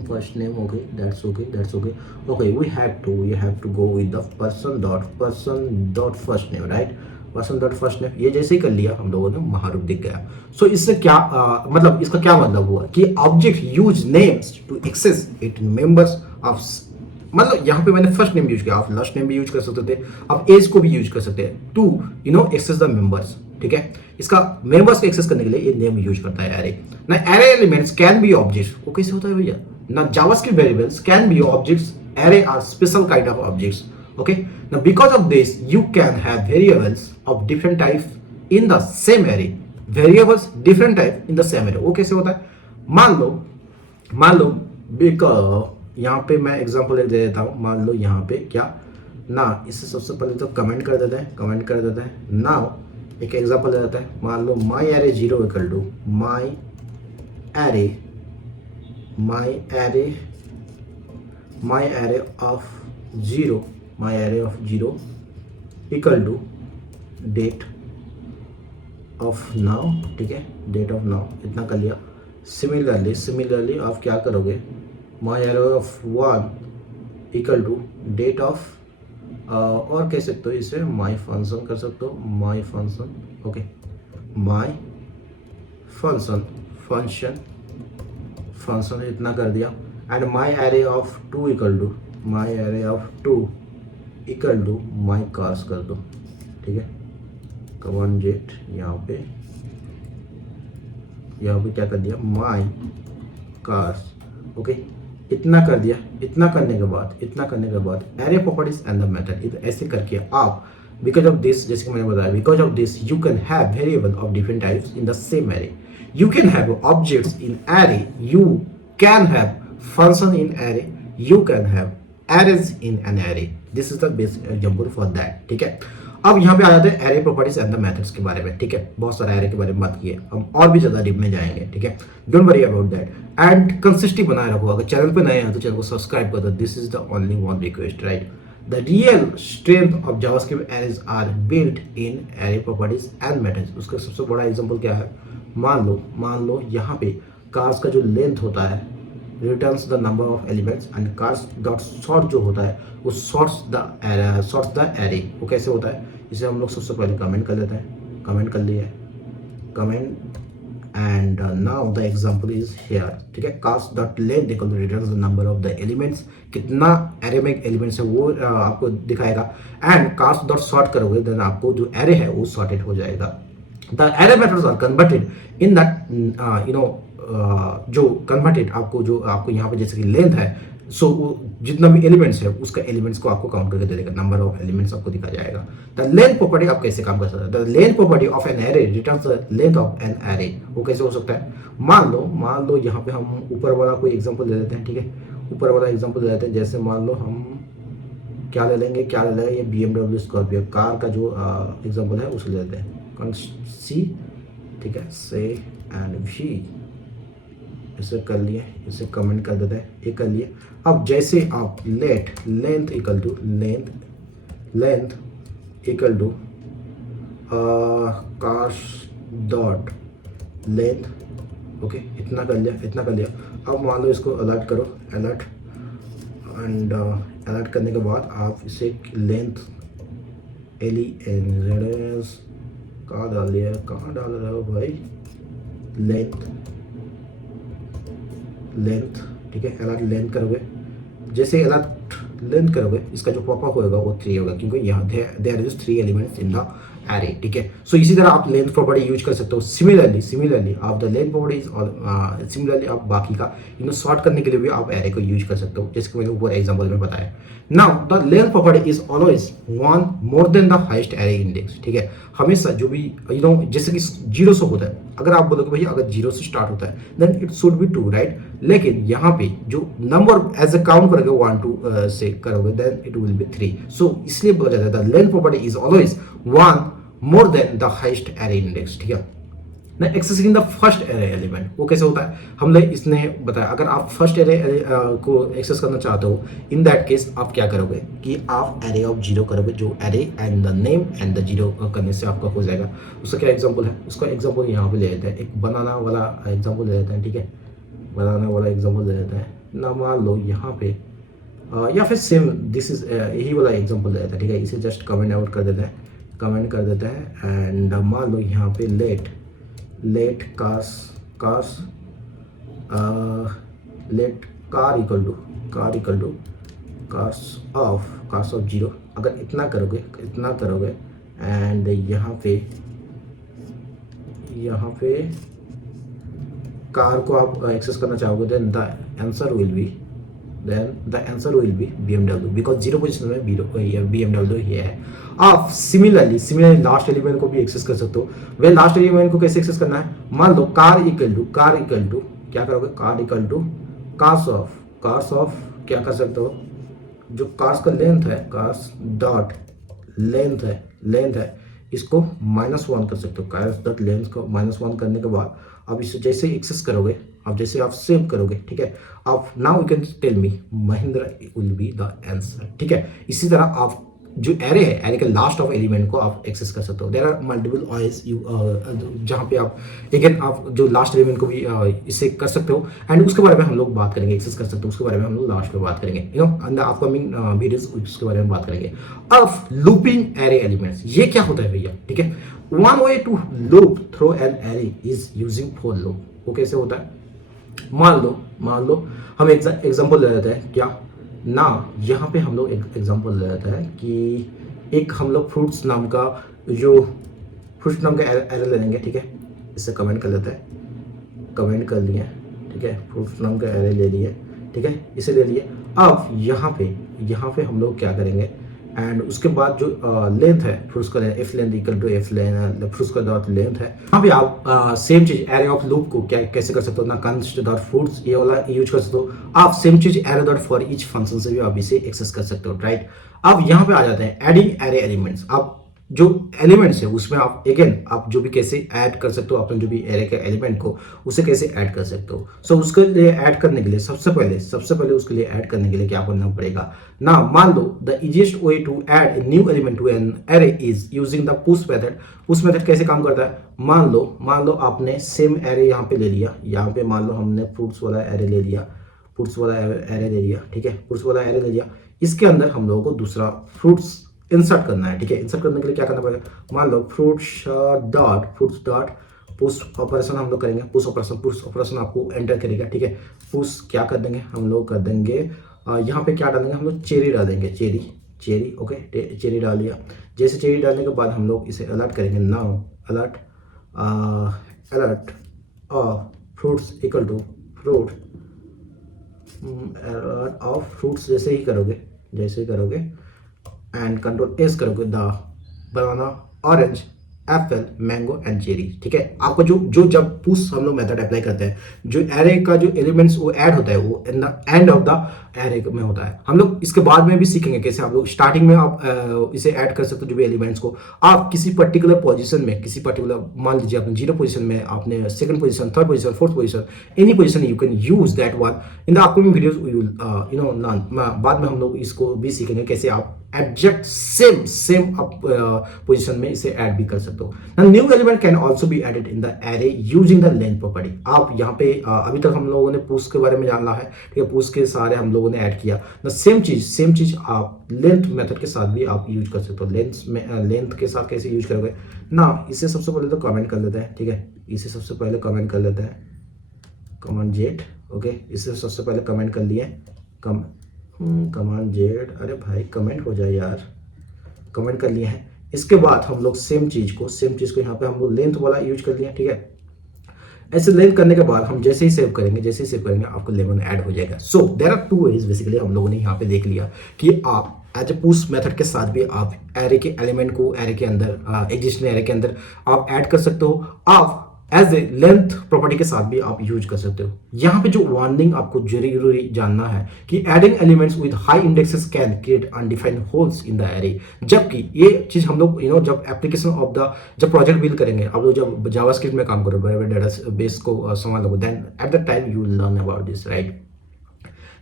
Okay, that's okay. Okay, we have to go with the person dot first name, right? person dot first name ये जैसे ही कर लिया हम लोगों ने, महारूप दिख गया। सो इससे क्या मतलब, इसका क्या मतलब हुआ कि object use names to access it members of, मतलब यहाँ पे मैंने फर्स्ट नेम यूज किया, आप लास्ट नेम भी यूज कर सकते थे, आप एज को भी यूज कर सकते हैं टू एक्सेस द मेंबर्स, ठीक है। इसका मेंबर्स को एक्सेस करने के लिए ये नेम यूज करता है एरे। ना array elements can be objects, वो कैसे होता है भैया? ना JavaScript variables can be objects, array are special kind of objects, okay। Now because of this you can have variables of different type in the same array, वो कैसे होता है? मान लो यहाँ पे मैं एग्जांपल दे देता हूँ। मान लो यहाँ पे क्या ना, इससे सबसे पहले तो कमेंट कर देते हैं। नाउ एक एग्जांपल दे देता है। मान लो my array 0 equal to my array of 0 equal to date of now, ठीक है। डेट ऑफ नाउ इतना कर लिया। सिमिलरली आप क्या करोगे? My array of 1 equal to date of, और कह सकते हो इसे माई फंक्शन कर सकते हो, my function, okay. My function इतना कर दिया। And my array of 2 equal to my cars कर दो, ठीक है। कमांड जेट यहाँ पे क्या कर दिया? माई कार्स, ओके। इतना कर दिया। इतना करने के बाद array properties and the method, ऐसे करके आप बिकॉज ऑफ दिस, जैसे कि मैंने बताया, because of this you can have variable of different types in the same array. You can have objects in array, you can have function in array, you can have arrays in an array. This is the basic example for that, ठीक है। अब यहाँ पे आ जाते हैं array properties and the methods के बारे में, ठीक है। बहुत सारा एरे के बारे में बात किए, हम और भी ज्यादा डीप में जाएंगे, ठीक है। Don't worry about that and consistency बनाए रखो। अगर चैनल पे नए हैं तो चैनल को सब्सक्राइब कर दो। This is the only one request, right. The real strength of JavaScript arrays are built in array properties and methods. उसका सबसे बड़ा एग्जांपल क्या है? मान लो यहाँ पे कार्स का जो लेंथ होता है, returns the number of elements and cars dot sort जो होता है वो सॉर्ट्स द एरे। वो कैसे होता है, इसे हम लोग सबसे पहले कमेंट कर लेते हैं, कमेंट कर लिए, comment and now the example is here, ठीक है। Const dot length equal to returns the number of the elements, कितना एरे में एलिमेंट्स है वो आपको दिखाएगा। एंड कास्ट डॉट सॉर्ट करोगे देन आपको जो एरे है वो सॉर्टेड हो जाएगा। The array methods are converted in that जो कन्वर्टेड आपको यहाँ पे जैसे कि लेंथ है, सो जितना भी एलिमेंट्स है उसका एलिमेंट्स को आपको काउंट करके दे देगा, नंबर ऑफ एलिमेंट्स आपको दिखा जाएगा। द लेंथ प्रॉपर्टी आप कैसे काम कर सकते हैं, the length property of an array returns the length of an array. वो कैसे हो सकता है, मान लो यहाँ पे हम ऊपर वाला कोई एग्जांपल ले लेते हैं, ठीक है। ऊपर वाला एग्जांपल ले लेते हैं, जैसे मान लो हम क्या ले लेंगे ये BMW स्कॉर्पियो कार का जो एग्जांपल है उसे ले लेते हैं, सी, ठीक है, से एंड वी, इसे कर लिए, इसे कमेंट कर देते हैं, ये कर लिए। अब जैसे आप length equal to cars dot length, okay, इतना कर लिया। अब मान लो इसको अलर्ट करो, अलर्ट एंड अलर्ट करने के बाद आप इसे लेंथ LENZ कहाँ डाल रहे हो भाई, लेंथ, ठीक है। अलर्ट लेंथ करोगे, जैसे अलर्ट लेंथ करोगे इसका जो पॉपअप होगा वो 3 होगा, क्योंकि यहाँ there is 3 elements in the array, ठीक है। सो इसी तरह आप लेंथ प्रॉपर्टी यूज कर सकते हो। सिमिलरली आप द लेंथ प्रॉपर्टीज और सिमिलरली आप बाकी का सॉर्ट करने के लिए भी आप एरे को यूज कर सकते हो, जैसे कि मैंने ऊपर एग्जांपल में बताया। Now the length property is always 1 more than the highest array index, ठीक है। हमेशा जो भी जैसे कि 0 से होता है, अगर आप बोलोगे भैया अगर 0 से स्टार्ट होता है then it should be 2, right. लेकिन यहाँ पे जो नंबर एज ए काउंट करोगे 1 2 से करोगे देन इट विल बी 3। सो इसलिए बोला जाता है the length property is always 1 more than the highest array index, ठीक है ना। Accessing the first array element, वो कैसे होता है, हमने इसने बताया। अगर आप फर्स्ट एरे को एक्सेस करना चाहते हो, इन दैट केस आप क्या करोगे कि आप एरे ऑफ 0 करोगे, जो array and the name and the 0 करने से आपका हो जाएगा। उसका क्या एग्जांपल है, उसका एग्जांपल यहाँ पे ले लेते हैं, एक बनाना वाला एग्जांपल ले लेते हैं, ठीक है। बनाना वाला एग्जांपल ले लेते हैं ना, मान लो यहाँ पे या फिर सेम दिस इज यही वाला एग्जांपल ले लेते हैं, ठीक है। इसे जस्ट कमेंट आउट कर देते हैं, कमेंट कर देते हैं एंड मान लो यहाँ पे let car equal to cars of 0। अगर इतना करोगे एंड यहाँ पे कार को आप एक्सेस करना चाहोगे then the answer will be BMW, because 0 position में BMW ही है। आप सिमिलरली लास्ट एलिमेंट को भी एक्सेस कर सकते हो। वे लास्ट एलिमेंट को कैसे एक्सेस करना है, मान लो कार इक्वल टू क्या करोगे, car equal to cars of क्या कर सकते हो, जो कार्स का लेंथ है, कार्स डॉट लेंथ है इसको -1 कर सकते हो। कार्स डॉट लेंथ को -1 करने के बाद अब इसे जैसे एक्सेस करोगे, अब जैसे आप सेव करोगे, ठीक है। आप now you can tell me Mahindra will be the answer, ठीक है। इसी तरह आप जो एरे है, एरे के लास्ट ऑफ एलिमेंट को आप एक्सेस कर सकते हो। देयर आर मल्टीपल वेज जहाँ पे आप अगेन आप जो लास्ट एलिमेंट को भी इससे कर सकते हो, एंड उसके बारे में हम लोग बात करेंगे, एक्सेस कर सकते हो उसके बारे में हम लोग लास्ट में बात करेंगे, इन द अपकमिंग वीडियोस उसके बारे में बात करेंगे। अब लूपिंग एरे एलिमेंट्स, ये क्या होता है भैया, ठीक है। One way to loop through an array is using for loop. वो कैसे होता है, मान लो हम एग्जांपल ले लेते हैं, क्या ना, यहाँ पे हम लोग एक एग्जांपल ले लेते हैं कि एक हम लोग फ्रूट्स नाम का एरे ले लेंगे, ठीक है। इससे कमेंट कर लेते हैं, कमेंट कर लिए, ठीक है। फ्रूट्स नाम का एरे ले लिए, ठीक है, इसे ले लिए। अब यहाँ पे हम लोग क्या करेंगे, एंड उसके बाद जो लेंथ है फ्रूट्स का, F length equal to F length, fruits का डॉट लेंथ है। यहाँ पे आप सेम चीज एरे ऑफ लूप को कैसे कर सकते हो ना, कंस्ट डॉट फ्रूट्स ये वाला यूज कर सकते हो आप। सेम चीज array dot for each function से भी आप इसे एक्सेस कर सकते हो, राइट। अब यहाँ पे आ जाते हैं एडिंग एरे एलिमेंट्स। आप जो एलिमेंट्स है उसमें आप अगेन आप जो भी कैसे ऐड कर सकते हो, अपने जो भी एरे के एलिमेंट को उसे कैसे ऐड कर सकते हो। सो उसके लिए ऐड करने के लिए सबसे पहले उसके लिए ऐड करने के लिए क्या करना पड़ेगा ना, मान लो the easiest way to add a new element to an array is using the push method. Push method कैसे काम करता है, मान लो आपने सेम एरे यहाँ पे ले लिया, यहाँ पे मान लो हमने फ्रूट्स वाला एरे ले लिया, फ्रूट्स वाला एरे ले लिया, ठीक है, फ्रूट्स वाला एरे ले लिया। इसके अंदर हम लोगों को दूसरा फ्रूट्स इंसर्ट करना है, ठीक है। इंसर्ट करने के लिए क्या करना पड़ेगा, मान लो फ्रूट्स डॉट पुश ऑपरेशन हम लोग करेंगे। पुश ऑपरेशन आपको एंटर करेगा, ठीक है। पुश क्या कर देंगे हम लोग, कर देंगे यहाँ पे क्या डालेंगे हम लोग, चेरी डालेंगे, चेरी ओके, चेरी डाल दिया। जैसे चेरी डालने के बाद हम लोग इसे अलर्ट करेंगे, now alert fruits equal to fruit of fruits. जैसे ही करोगे एंड कंट्रोल एस करोगे, the banana orange apple mango and cherry, ठीक है। आपको जो जब पुश हम लोग मेथड अप्लाई करते हैं, जो एरे का जो एलिमेंट्स वो ऐड होता है वो in the end of the array में होता है। हम लोग इसके बाद में भी सीखेंगे कैसे आप लोग स्टार्टिंग में आप इसे ऐड कर सकते हो, जो भी एलिमेंट्स को आप किसी पर्टिकुलर पोजीशन में, किसी पर्टिकुलर मान लीजिए आपने 0 पोजीशन में, आपने second position, third position, fourth position, any position you can use that one in the upcoming videos. We will learn, बाद में हम लोग इसको भी सीखेंगे कैसे आप एग्जैक्ट सेम पोजीशन में इसे ऐड भी कर सकते हो। Now, new element can also be added in the array using the length property। आप यहाँ पे अभी तक हम लोगों ने push के बारे में जानना है, ठीक है। push के सारे हम लोगों ने ऐड किया ना, सेम चीज आप लेंथ मेथड के साथ भी आप यूज कर सकते हो। लेंथ के साथ कैसे यूज करोगे ना, इसे सबसे पहले तो कमेंट कर लेते हैं, ठीक है। इसे सबसे पहले कमेंट कर लेते हैं, कमांड जेड, ओके। इसे सबसे पहले कमेंट कर लिए, कमांड जेड, अरे भाई कमेंट हो जाए यार, कमेंट कर लिए हैं। इसके बाद हम लोग सेम चीज को यहाँ पे हम लोग लेंथ वाला यूज कर लिया, ठीक है। ऐसे लेंथ करने के बाद हम जैसे ही सेव करेंगे आपको लेमन ऐड हो जाएगा। So there are two ways basically, हम लोगों ने यहाँ पे देख लिया कि आप एज ए पुश मेथड के साथ भी आप एरे के एलिमेंट को एरे के अंदर, एग्जिस्टिंग एरे के अंदर आप ऐड कर सकते हो। आप एज ए लेंथ प्रॉपर्टी के साथ भी आप यूज कर सकते हो। यहाँ पे जो वार्निंग आपको जरूरी जानना है कि adding elements with high indexes can create undefined holes in the array. जबकि ये चीज हम लोग जब एप्लीकेशन ऑफ द जब प्रोजेक्ट बिल्ड करेंगे, आप लोग जब जावास्क्रिप्ट में काम करो, बड़े डेटा बेस को संभालोगे, then at the time you learn about this, right.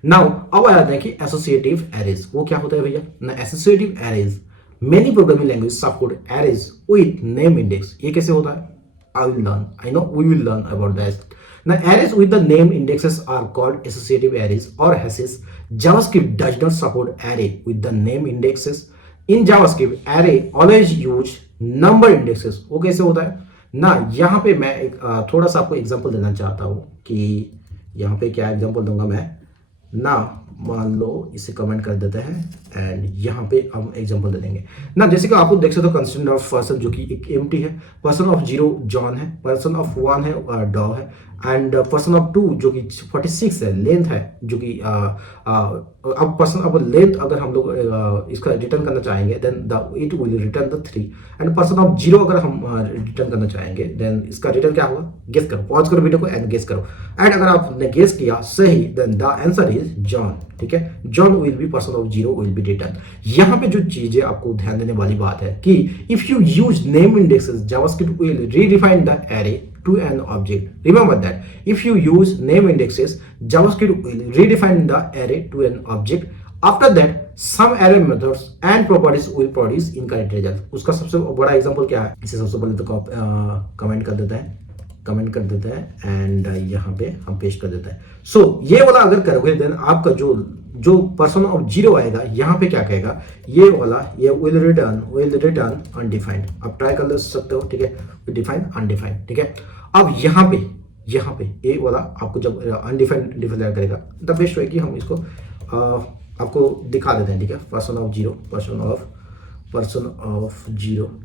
Now अब आ जाते हैं कि एसोसिएटिव एरेज। वो क्या होता है भैया ना, associative arrays many programming language support arrays with name index. ये कैसे होता है, we will learn about that. Now, arrays with the name indexes are called associative arrays or hashes. JavaScript does not support array with the name indexes. In JavaScript, array always use number indexes. वो कैसे होता है ना, यहाँ पे मैं एक थोड़ा सा आपको एग्जांपल देना चाहता हूँ कि यहाँ पे क्या एग्जांपल दूंगा मैं ना। मान लो इसे कमेंट कर देते हैं एंड यहाँ पे हम एग्जांपल दे देंगे ना। जैसे कि आपको देख सकते हो कंस्टेंट ऑफ पर्सन जो कि एक एम्प्टी है, पर्सन ऑफ 0 जॉन है, पर्सन ऑफ 1 है डॉ है, एंड पर्सन ऑफ 2 जो कि 46 है, लेंथ है जो कि अब पर्सन अब लेंथ अगर हम लोग इसका रिटर्न करना चाहेंगे then it will return the 3, and person of 0 अगर हम रिटर्न करना चाहेंगे देन इसका रिटर्न क्या होगा, गेस करो, पॉज करो वीडियो को एंड गेस करो। एंड अगर आपने गेस किया सही then the answer is John, ठीक है। John will be person of 0 will be return. यहाँ पे जो चीजें आपको ध्यान देने वाली बात है कि if you use name indexes JavaScript will redefine the array to an object. Remember that if you use name indexes, JavaScript will redefine the array to an object. After that, some array methods and properties will produce incorrect result. उसका सबसे बड़ा example क्या है, इसे सबसे पहले तो comment कर देते हैं एंड यहाँ पे हम पेस्ट कर देते हैं। सो ये वाला अगर करोगे देन आपका जो पर्सन ऑफ 0 आएगा यहाँ पे क्या कहेगा, ये वाला ये विल रिटर्न अनडिफाइंड। आप ट्राई कर सकते हो, ठीक है, डिफाइन अनडिफाइंड, ठीक है। अब यहाँ पे ये वाला आपको जब अनडिफाइंड डिक्लेयर करेगा द बेस्ट है कि हम इसको आपको दिखा देते हैं, ठीक है। पर्सन ऑफ 0,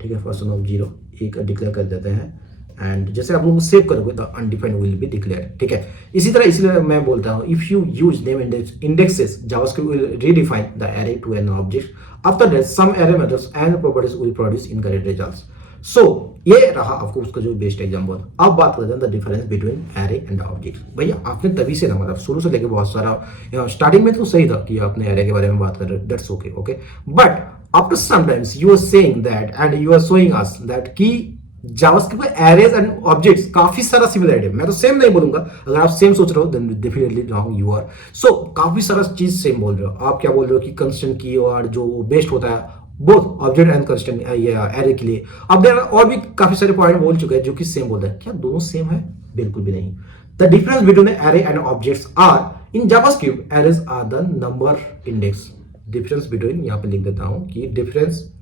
ठीक है, पर्सन ऑफ 0 एक डिक्लेयर कर देते हैं एंड जैसे आप लोग सेव करोगे the undefined will be declare, ठीक है। इसी तरह इसलिए मैं बोलता हूँ if you use name indexes JavaScript will redefine the array to an object. After that some array methods and properties will produce incorrect results. So ये रहा आपको उसका जो बेस्ट एग्जांपल। अब बात करते हैं the difference between array and object. भैया आपने तभी से ना मतलब शुरू से लेके बहुत सारा स्टार्टिंग में तो सही था कि आपने एरे के बारे में बात कर रहे हो, that's okay, but after sometimes you are saying that and you are showing us that कि जावास्क्रिप्ट में एरेज एंड ऑब्जेक्ट्स काफी सारा सिमिलरिटी है। मैं तो सेम नहीं बोलूंगा, अगर आप सेम सोच रहे हो then definitely wrong you are. So काफी सारा चीज सेम बोल रहे हो। आप क्या बोल रहे हो कि कंस्टेंट कीवर्ड जो बेस्ट होता है both object and constant array के लिए। अब देयर और भी काफी सारे पॉइंट बोल चुके हैं जो कि सेम बोलते हैं। क्या दोनों सेम है? बिल्कुल भी नहीं। The difference between array and objects are in JavaScript arrays are the number index. Difference between, यहाँ पे लिख देता हूं कि difference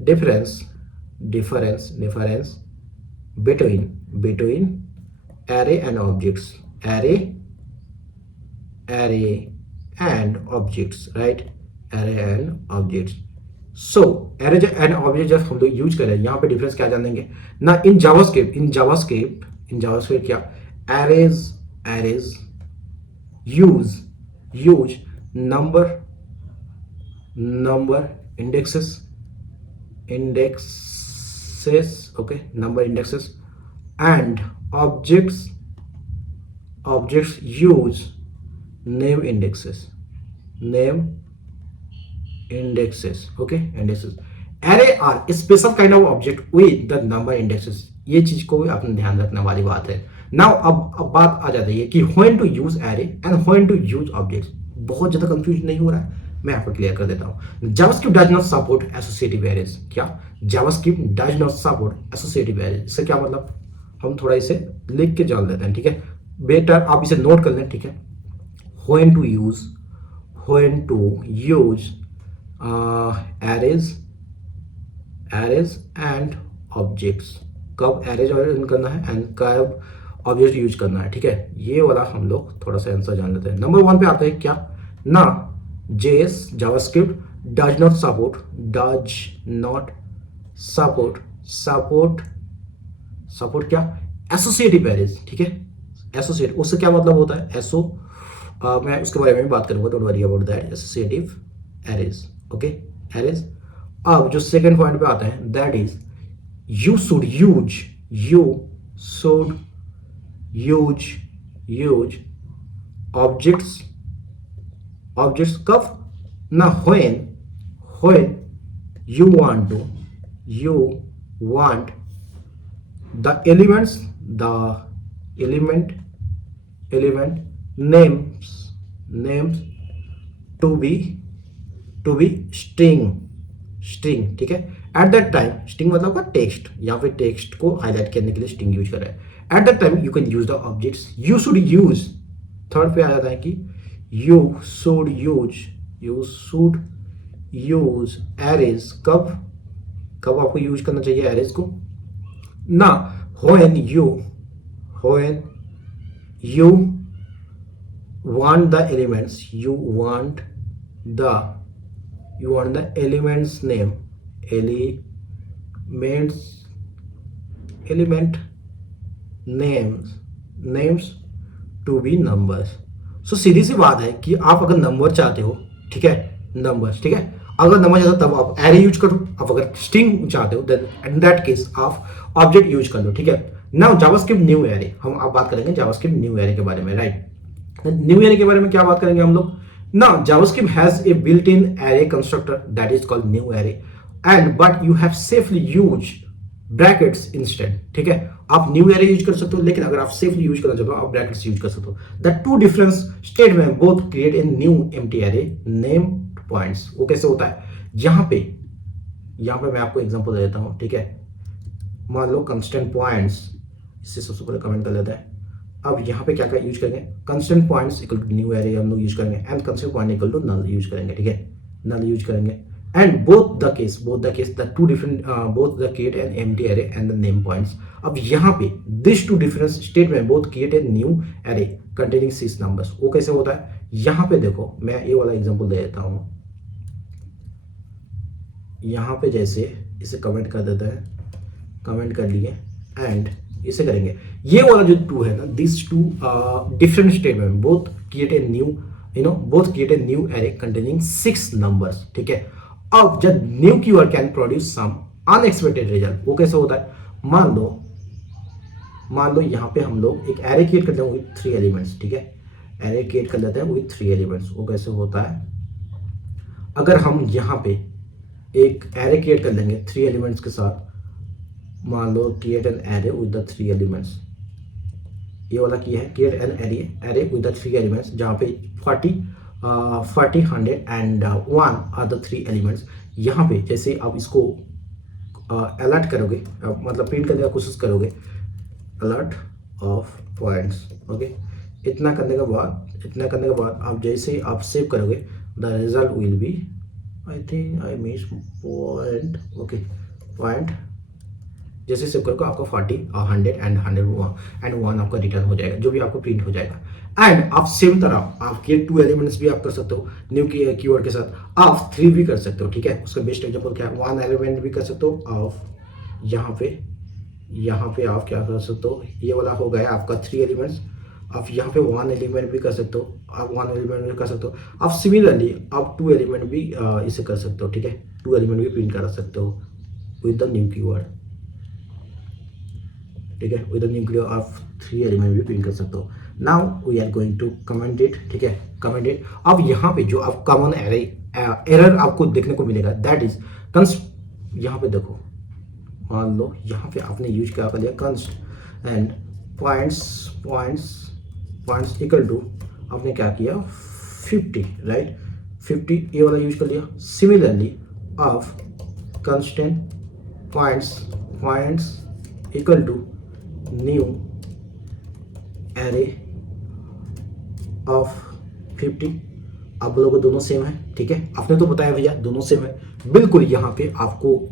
difference difference difference between array and objects, array and objects, right? array and objects. So array and object जब हम लोग use करें, यहाँ पे डिफरेंस क्या जानेंगे ना। इन जावास्क्रिप्ट क्या, arrays use number indexes, okay, number indexes, and objects use name indexes, okay, indexes. Array are a special kind of object with the number indexes. ये चीज को भी आपने ध्यान रखने वाली बात है। नाउ अब बात आ जाती है कि when to use array and when to use objects। बहुत ज्यादा कंफ्यूज नहीं हो रहा है, मैं आपको क्लियर कर देता हूं। JavaScript does not support associative arrays. क्या JavaScript does not support associative arrays, इससे क्या मतलब, हम थोड़ा इसे लिख के जान लेते हैं, ठीक है। बेटर आप इसे नोट कर लें, ठीक है। when to use arrays and objects। कब एरेज करना है एंड कब ऑब्जेक्ट यूज करना है, ठीक है। ये वाला हम लोग थोड़ा सा आंसर जान लेते हैं। नंबर 1 पे आते हैं क्या ना, JS JavaScript does not support क्या, एसोसिएटिव एरेज, ठीक है। एसोसिएट उससे क्या मतलब होता है, मैं उसके बारे में भी बात करूंगा, don't worry about that. Associative arrays, okay, arrays. अब जो सेकंड पॉइंट पे आते हैं, that is you should use objects कब ना, when you want the element names to be string, ठीक है। एट दैट टाइम, स्ट्रिंग मतलब का टेक्स्ट, या फिर टेक्स्ट को हाईलाइट करने के लिए स्ट्रिंग यूज कर रहे हैं। At that time you can use the objects. You should use, third पे आ जाता है कि यू शुड यूज एरेज। कब आपको यूज करना चाहिए एरेज को ना, when you want the elements, you want the elements name, element names to be numbers। सो सीधी सी बात है कि आप अगर नंबर चाहते हो, ठीक है, नंबर्स, ठीक है। अगर नंबर चाहते हो तब आप एरे यूज करो, आप अगर स्ट्रिंग चाहते हो देन इन दैट केस आप ऑब्जेक्ट यूज कर लो, ठीक है। नाउ जावास्क्रिप्ट न्यू एरे, हम आप बात करेंगे जावास्क्रिप्ट न्यू एरे के बारे में, राइट। न्यू एरे के बारे में क्या बात करेंगे हम लोग। Now JavaScript has a built-in array constructor that is called new array, but you have safely used brackets instead, ठीक है। आप न्यू एरे यूज कर सकते हो, लेकिन अगर आप सेफली यूज करना चाहते हो आप ब्रैकेट्स यूज कर सकते हो। The two difference statement both create a new empty array name points. वो कैसे होता है, यहाँ पे मैं आपको एग्जांपल दे देता हूँ, ठीक है। मान लो कंस्टेंट पॉइंट्स, इससे सबसे पहले कमेंट कर लेते हैं। अब यहाँ पे क्या यूज करेंगे, constant points equal to new array हम लोग यूज करेंगे, and constant point equal to null use करेंगे, ठीक है। नल यूज करेंगे and both the case the two different both the create an empty array and the name points. अब यहाँ पे this two difference statement both create a new array containing 6 numbers. वो कैसे होता है, यहाँ पे देखो मैं ये वाला एग्जांपल दे देता हूँ। यहाँ पे जैसे इसे कमेंट कर देते हैं, कमेंट कर लिए एंड इसे करेंगे। ये वाला जो टू है ना, this two different statement both create a new array containing 6 numbers, ठीक है। अब जब new keyword can produce some unexpected result. वो कैसे होता है, मान लो यहाँ पे हम लोग एक एरे क्रिएट करते हैं विथ 3 एलिमेंट्स, ठीक है। एरे क्रिएट कर लेते हैं विथ 3 एलिमेंट्स। वो कैसे होता है, अगर हम यहाँ पे एक एरे क्रिएट कर लेंगे 3 एलिमेंट्स के साथ, मान लो create an array with the 3 elements. ये वाला किया है, create an array with the 3 elements, जहाँ पे 40, 100 एंड 1 आर द 3 एलिमेंट्स। यहाँ पे जैसे आप इसको अलर्ट करोगे, मतलब प्रिंट करने का कोशिश करोगे, अलर्ट ऑफ पॉइंट्स, ओके। इतना करने के बाद इतना करने के बाद आप जैसे ही आप सेव करोगे the result will B, I think I miss point, okay point, जैसे सेव करोगे आपका 40 100 एंड 101 आपका रिटर्न हो जाएगा, जो भी आपको प्रिंट हो जाएगा। एंड आप सेम तरह आपके 2 एलिमेंट्स भी आप कर सकते हो न्यू कीवर्ड के साथ, आप 3 भी कर सकते हो, ठीक है। उसका बेस्ट एग्जांपल क्या है, 1 एलिमेंट भी कर सकते हो आप यहाँ पे आप क्या कर सकते हो, ये वाला हो गया आपका 3 एलिमेंट्स, आप यहाँ पे 1 एलिमेंट भी कर सकते हो, आप 1 एलिमेंट भी कर सकते हो, आप सिमिलरली आप 2 एलिमेंट भी इसे कर सकते हो, ठीक है। 2 एलिमेंट भी प्रिंट करा सकते हो विद द न्यू कीवर्ड, ठीक है। विद द न्यू कीवर्ड आप 3 एलिमेंट भी प्रिंट कर सकते हो। Now we are going to comment it, ठीक है, कमेंट इट। अब यहाँ पे जो आप कॉमन एरर आपको देखने को मिलेगा, दैट इज यहाँ पे देखो, मान लो यहाँ पे आपने यूज क्या कर लिया, कंस्ट एंड पॉइंट्स इक्वल टू आपने क्या किया 50, राइट, 50 ये वाला यूज कर लिया। Similarly of constant points equal to new array of 50, आप बोलोगे दोनों सेम है, ठीक है। आपने तो बताया भैया दोनों सेम है, बिल्कुल। यहाँ पे आपको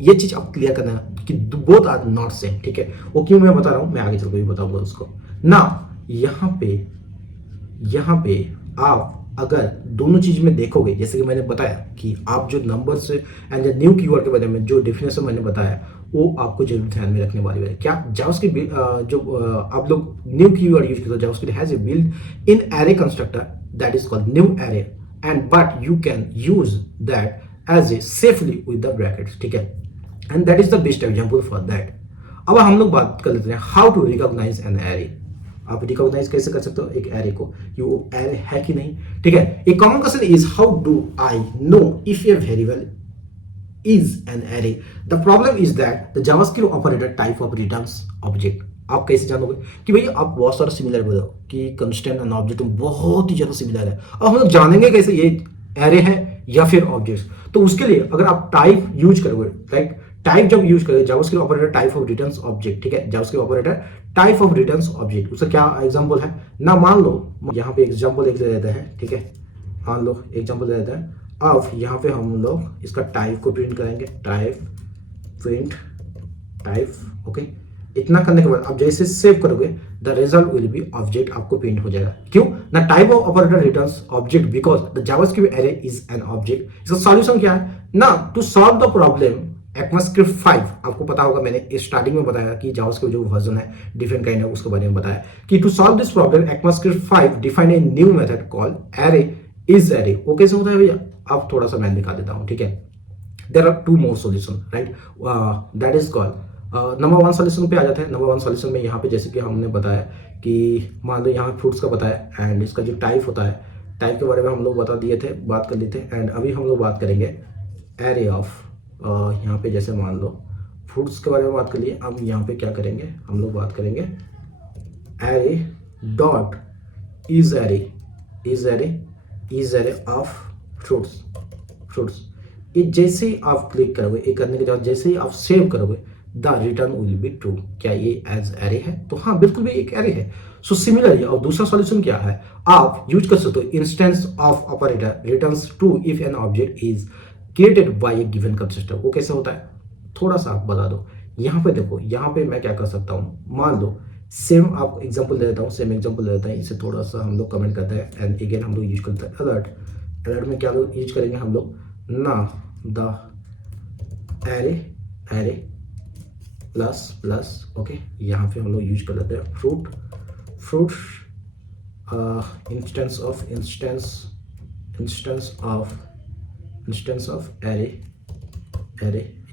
ये चीज आप क्लियर करना है कि बोथ आर नॉट सेम, ठीक है। वो क्यों मैं बता रहा हूँ, मैं आगे चलकर भी बताऊंगा उसको ना। यहाँ पे आप अगर दोनों चीज में देखोगे, जैसे कि मैंने बताया कि आप जो numbers and the new keyword के बारे में जो डेफिनेशन मैंने बताया, वो आपको जरूर ध्यान में रखने वाली है। क्या जावास्क्रिप्ट जो आप लोग न्यू कीवर्ड यूज करते हो, JavaScript has a build in array constructor that is called new array, and but you can use that as a safely with the brackets, ठीक है। And that is the best example for that. अब हम लोग बात कर लेते हैं how to recognize an array. आप रिकॉग्नाइज कैसे कर सकते हो एक एरे को, ये वो एरे है कि नहीं, ठीक है। एक common question is how do I know if a variable is an array? The problem is that the JavaScript operator type of returns object। आप कैसे जानोगे कि भैया आप बहुत सारा सिमिलर बोलो कि कंस्टेंट एंड ऑब्जेक्ट बहुत ही ज्यादा सिमिलर है। अब हम लोग जानेंगे कैसे ये एरे है या फिर ऑब्जेक्ट्स, तो उसके लिए अगर आप टाइप यूज करोगे, राइट, टाइप जब यूज करोगे JavaScript operator type of returns object, ठीक है। JavaScript operator type of returns object, उसका क्या एग्जांपल है ना, मान लो यहाँ पे एग्जांपल एक दे देते हैं, ठीक है। मान लो एग्जांपल दे देते हैं, अब यहाँ पे हम लोग इसका टाइप को प्रिंट करेंगे, टाइप, ओके। इतना करने के बाद आप जैसे सेव करोगे the result will be object, आपको प्रिंट हो जाएगा। क्यों ना, type of operator returns object because the JavaScript array is an object. इसका सॉल्यूशन क्या है ना, to solve the problem ECMAScript 5, आपको पता होगा मैंने स्टार्टिंग में बताया कि जावास्क्रिप्ट जो वर्जन है डिफरेंट काइंड है, उसके बारे में बताया कि to solve this problem ECMAScript 5 define a new method called array is array. वो कैसे होता है भैया, आप थोड़ा सा मैं दिखा देता हूँ, ठीक है। There are 2 more solution, right, that is called number 1 solution पे आ जाते हैं। नंबर 1 सॉल्यूशन में यहाँ पे जैसे कि हमने बताया कि मान लो यहाँ फ्रूट्स का बताया एंड इसका जो टाइप होता है, टाइप के बारे में हम लोग बता दिए थे, बात कर लिए थे। एंड अभी हम लोग बात करेंगे एरे ऑफ, यहाँ पे जैसे मान लो फ्रूट्स के बारे में बात कर लिए, अब यहाँ पे क्या करेंगे हम लोग बात करेंगे array dot is array of fruits. ये जैसे ही आप क्लिक करोगे, ये करने के बाद जैसे ही आप सेव करोगे the return will be true. क्या ये एज एरे है, तो हाँ बिल्कुल भी एक एरे है। सो सिमिलरली और दूसरा सॉल्यूशन क्या है, आप यूज कर सकते हो instance of operator returns true if an object is created by A given constructor. वो कैसे होता है, थोड़ा सा आप बता दो। यहाँ पे देखो, यहाँ पे मैं क्या कर सकता हूँ, मान लो सेम आपको एग्जांपल दे देता हूँ, सेम एग्जांपल दे देता है, इसे थोड़ा सा हम लोग कमेंट करते हैं। एंड अगेन हम लोग यूज करते हैं अलर्ट में क्या लोग यूज करेंगे हम लोग ना, द एरे प्लस ओके। यहाँ पे हम लोग यूज कर लेते हैं फ्रूट इंस्टेंस ऑफ एरे।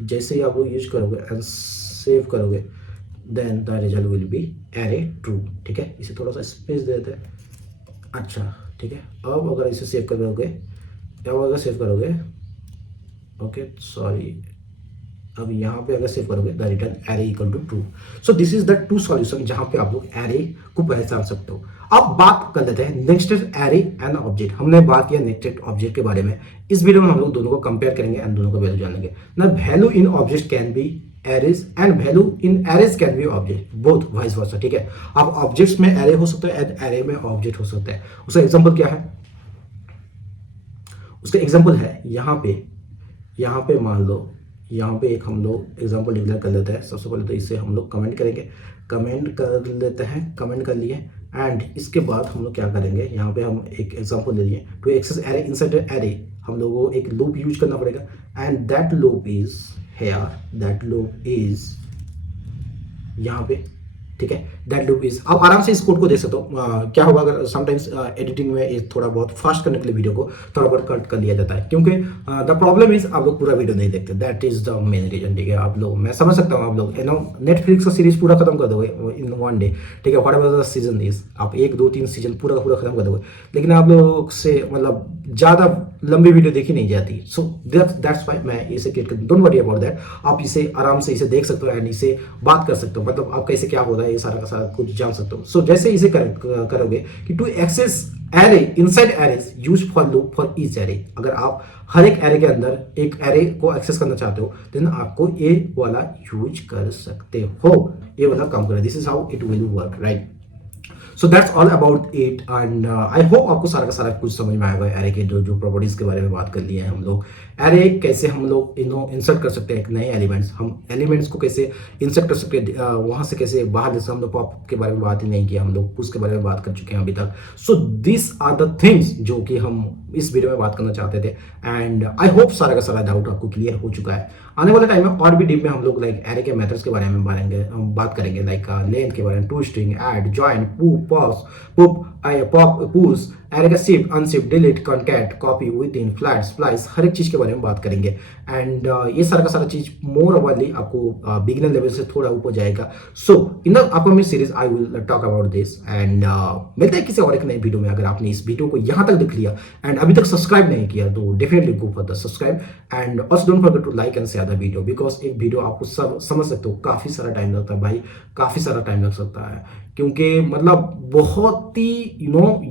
जैसे ही आप वो यूज करोगे एंड सेव करोगे then the result will be array true, ठीक है। इसे थोड़ा सा स्पेस दे देते हैं, अच्छा ठीक है। अब अगर इसे सेव करोगे ओके सॉरी, अब यहाँ पे अगर सेव करोगे the return array equal to true. So this is the 2 solution जहाँ पे आप लोग एरे को पहचान सकते हो। अब बात कर लेते हैं नेक्स्टेड एरे एंड ऑब्जेक्ट। हमने बात किया नेक्स्टेड ऑब्जेक्ट के बारे में। इस वीडियो में हम लोग दोनों को कंपेयर करेंगे एंड दोनों का वैल्यू जानेंगे ना। Value in object can be arrays and value in arrays can be object both vice versa, ठीक है। अब ऑब्जेक्ट्स में एरे हो सकता है एंड एरे में ऑब्जेक्ट हो सकता है। उसका एग्जांपल क्या है, उसका एग्जांपल है यहाँ पे मान लो यहाँ पे एक हम लोग एग्जांपल डिक्लेयर कर लेते हैं। सबसे पहले तो इसे हम लोग कमेंट करेंगे, कमेंट कर लेते हैं, कमेंट कर लिए एंड इसके बाद हम लोग क्या करेंगे, यहाँ पे हम एक एग्जांपल ले लिए। To access array inside array हम लोगों को एक लूप यूज करना पड़ेगा and that loop is here, that loop is यहाँ पे, ठीक है। दैट लूप इज, आप आराम से इस कोड को देख सकते हो। क्या होगा अगर समटाइम्स एडिटिंग में ये थोड़ा बहुत फास्ट करने के लिए वीडियो को थोड़ा बहुत कट कर लिया जाता है, क्योंकि द प्रॉब्लम इज आप लोग पूरा वीडियो नहीं देखते, that is the main reason, ठीक है। आप लोग, मैं समझ सकता हूँ, आप लोग नेटफ्लिक्स का सीरीज पूरा खत्म कर दोगे इन वन डे, ठीक है। What ever the season is, आप 1 2 3 सीजन पूरा का पूरा खत्म कर दोगे, लेकिन आप लोग से मतलब ज़्यादा लंबी वीडियो देखी नहीं जाती। सो दैट्स वाई मैं इसे क्रिएट कर, डोंट वरी अबाउट दैट। आप इसे आराम से इसे देख सकते हो एंड इसे बात कर सकते हो, मतलब आप कैसे क्या हो रहा है ये सारा का सारा कुछ जान सकते हो। सो जैसे इसे करोगे कि to access array inside arrays use for loop for each array, अगर आप हर एक एरे के अंदर एक एरे को एक्सेस करना चाहते हो देन आपको ये वाला यूज कर सकते हो, ये वाला काम करें। This is how it will work, right. So that's all about it and I hope आपको सारा का सारा कुछ समझ में आएगा। एरे के जो प्रॉपर्टीज के बारे में बात कर लिए हैं हम लोग, एरे कैसे हम लोग इंसर्ट कर सकते हैं नए एलिमेंट्स, हम एलिमेंट्स को कैसे इंसर्ट कर सकते हैं, वहाँ से कैसे बाहर, जैसे हम लोग पॉप के बारे में बात ही नहीं किया, हम लोग पुश के बारे में बात कर चुके हैं अभी तक। So this are the things जो कि हम इस वीडियो में बात करना चाहते थे एंड आई होप सारा का सारा डाउट आपको क्लियर हो चुका है। आने वाले टाइम में और भी डीप में हम लोग लाइक एरे के मेथड्स के बारे में बात करेंगे, लाइक लेंथ के बारे में, to string, add, join, pop, push, array का shift, unshift, delete, concat, copy, within, flat, splice, हर एक चीज के बारे में बात करेंगे एंड ये सारा का सारा चीज मोर ओवरली आपको बिगिनर लेवल से थोड़ा ऊपर जाएगा। So in the upcoming series I will talk about this and मिलते हैं किसी और एक नई वीडियो में। अगर आपने इस वीडियो को यहाँ तक देख लिया एंड अभी तक सब्सक्राइब नहीं किया तो definitely go for the subscribe and also don't forget to like and share the video, because एक वीडियो आपको सब समझ सकते हो काफी सारा टाइम लगता है भाई, काफी सारा टाइम लग सकता है, क्योंकि मतलब बहुत ही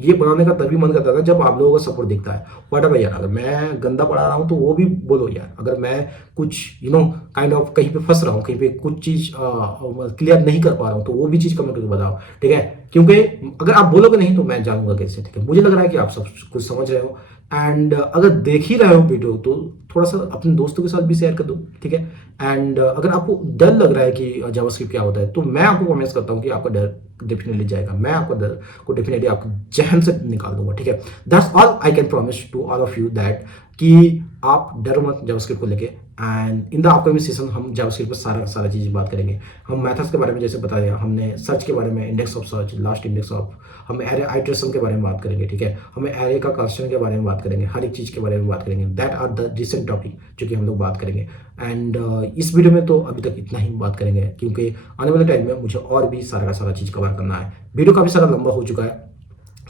ये बनाने का तभी मन करता था जब आप लोगों का सपोर्ट दिखता है। व्हाटएवर यार, अगर मैं गंदा पढ़ा रहा हूँ तो वो भी बोलो यार, अगर मैं कुछ काइंड ऑफ कहीं पे फंस रहा हूँ, कहीं पे कुछ चीज क्लियर नहीं कर पा रहा हूँ तो वो भी चीज कमेंट करके बताओ, ठीक है। क्योंकि अगर आप बोलोगे नहीं तो मैं जानूंगा कैसे, ठीक है। मुझे लग रहा है कि आप सब कुछ समझ रहे हो एंड अगर देख ही रहे हो वीडियो तो थोड़ा सा अपने दोस्तों के साथ भी शेयर कर दो, ठीक है। एंड अगर आपको डर लग रहा है कि जावास्क्रिप्ट क्या होता है तो मैं आपको प्रॉमिस करता हूँ कि आपका डर डेफिनेटली जाएगा, मैं आपको डर को डेफिनेटली आपके जहन से निकाल दूंगा, ठीक है। That's all I can promise to all of you that कि आप डर मत जावास्क्रिप्ट को लेके and in the upcoming session हम जावास्क्रिप्ट पर सारा चीज़ बात करेंगे। हम मेथड्स के बारे में जैसे बताया, हमने सर्च के बारे में, index of search, last index of, हम एरे आइटरेशन के बारे में बात करेंगे, ठीक है। हमें एरे का कंस्ट्रेंट के बारे में बात करेंगे, हर एक चीज़ के बारे में बात करेंगे। That are the recent topic जो कि हम लोग बात करेंगे एंड इस वीडियो में तो अभी तक इतना ही बात करेंगे, क्योंकि आने वाले टाइम में मुझे और भी सारा का सारा चीज़ कवर करना है। वीडियो काफ़ी सारा लंबा हो चुका है,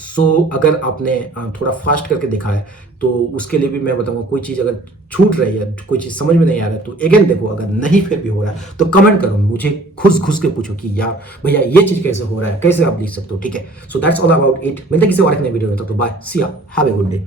सो अगर आपने थोड़ा फास्ट करके देखा है तो उसके लिए भी मैं बताऊंगा, कोई चीज़ अगर छूट रही है, कोई चीज़ समझ में नहीं आ रहा है तो अगेन देखो, अगर नहीं फिर भी हो रहा है तो कमेंट करो, मुझे घुस के पूछो कि यार भैया ये चीज़ कैसे हो रहा है, कैसे आप लिख सकते हो, ठीक है। So that's all about it. मिलते हैं किसी और एक नए वीडियो में, तो बाय, सी या, हैव ए गुड डे।